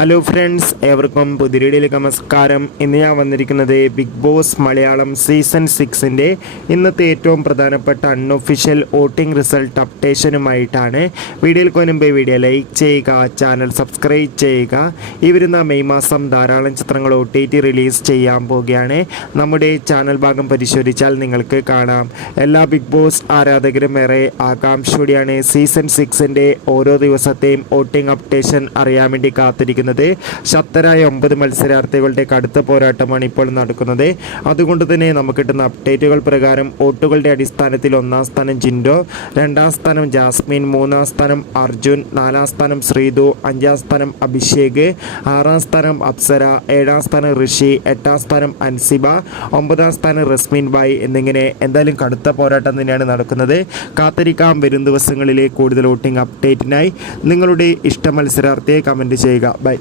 Hello friends, ഏവർക്കും പുതിയ വീഡിയോയിലേക്ക് നമസ്കാരം. ഇന്ന് ഞാൻ വന്നിരിക്കുന്നത് ബിഗ് ബോസ് മലയാളം സീസൺ 6ൻ്റെ ഇന്നത്തെ ഏറ്റവും പ്രധാനപ്പെട്ട അൺഒഫീഷ്യൽ വോട്ടിംഗ് റിസൾട്ട് അപ്ഡേഷനുമായിട്ടാണ്. വീഡിയോയിൽ മുൻപ് വീഡിയോ ലൈക്ക് ചെയ്യുക, ചാനൽ സബ്സ്ക്രൈബ് ചെയ്യുക. ഈ വരുന്ന മെയ് മാസം ധാരാളം ചിത്രങ്ങൾ OTT റിലീസ് ചെയ്യാൻ പോവുകയാണ്. നമ്മുടെ ചാനൽ ഭാഗം പരിശോധിച്ചാൽ നിങ്ങൾക്ക് കാണാം. എല്ലാ ബിഗ് ബോസ് ആരാധകരും ഏറെ ആകാംക്ഷയോടെയാണ് സീസൺ 6ൻ്റെ ഓരോ ദിവസത്തെയും വോട്ടിംഗ് അപ്ഡേഷൻ അറിയാൻ വേണ്ടി കാത്തിരിക്കുന്നത്. ശക്തരായ 9 മത്സരാർത്ഥികളുടെ കടുത്ത പോരാട്ടമാണ് ഇപ്പോൾ നടക്കുന്നത്. അതുകൊണ്ട് തന്നെ നമുക്ക് കിട്ടുന്ന അപ്ഡേറ്റുകൾ പ്രകാരം വോട്ടുകളുടെ അടിസ്ഥാനത്തിൽ 1-ാം സ്ഥാനം ജിൻഡോ, 2-ാം സ്ഥാനം ജാസ്മിൻ, 3-ാം സ്ഥാനം അർജുൻ, 4-ാം സ്ഥാനം ശ്രീതു, 5-ാം സ്ഥാനം അഭിഷേക്, 6-ാം സ്ഥാനം അപ്സര, 7-ാം സ്ഥാനം ഋഷി, 8-ാം സ്ഥാനം അൻസിബ, 9-ാം സ്ഥാനം റസ്മിൻ ബായ് എന്നിങ്ങനെ എന്തായാലും കടുത്ത പോരാട്ടം തന്നെയാണ് നടക്കുന്നത്. കാത്തിരിക്കാം വരും ദിവസങ്ങളിലെ കൂടുതൽ വോട്ടിംഗ് അപ്ഡേറ്റിനായി. നിങ്ങളുടെ ഇഷ്ട മത്സരാർത്ഥിയെ കമൻറ്റ് ചെയ്യുക. ബൈ.